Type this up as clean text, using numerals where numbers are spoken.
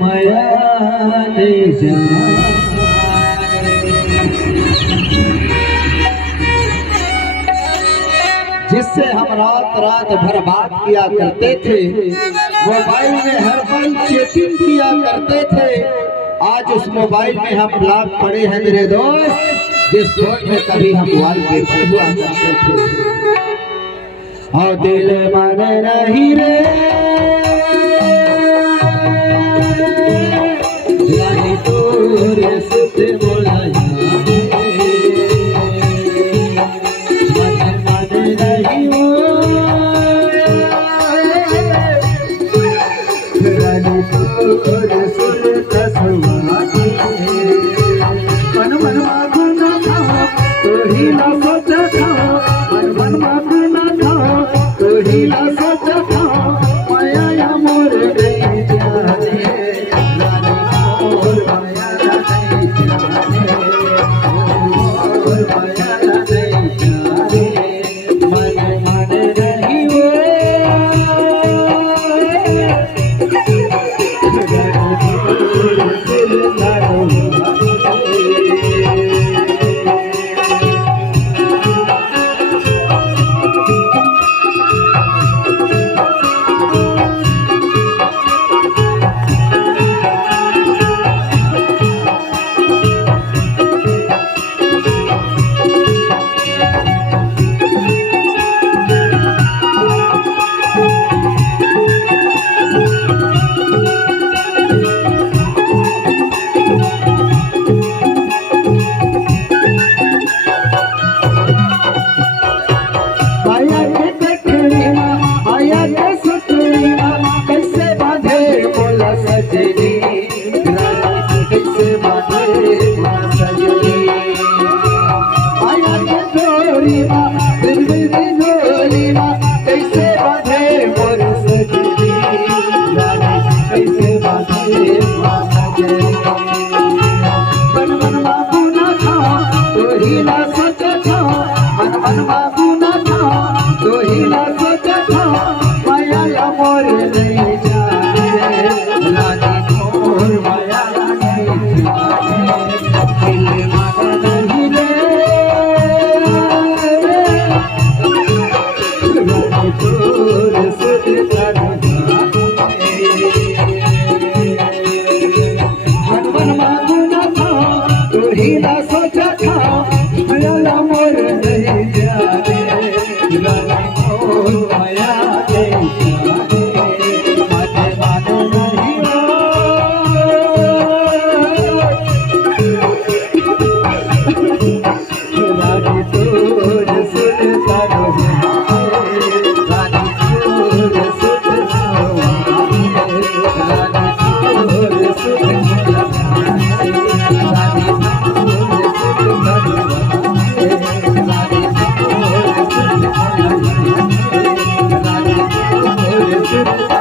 माया ने जाने। जिससे हम रात रात भर बात किया करते थे, मोबाइल में हर पल चेटिंग किया करते थे, आज उस मोबाइल में हम ब्लॉक पड़े हैं मेरे दोस्त, जिस फोन में कभी हम वॉलपेपर हुआ करते थे। और दिल मन नहीं रे रानी तोरे सुत बोलाया मन मन मागुना था तो ही ना सोचा था, मन मन मागुना था तो ही ना सोचा था, माया या मोर गई जाने रानी मोर माया नहीं जाने, मोर माया नहीं जाने, मन मन रही वो Thank you.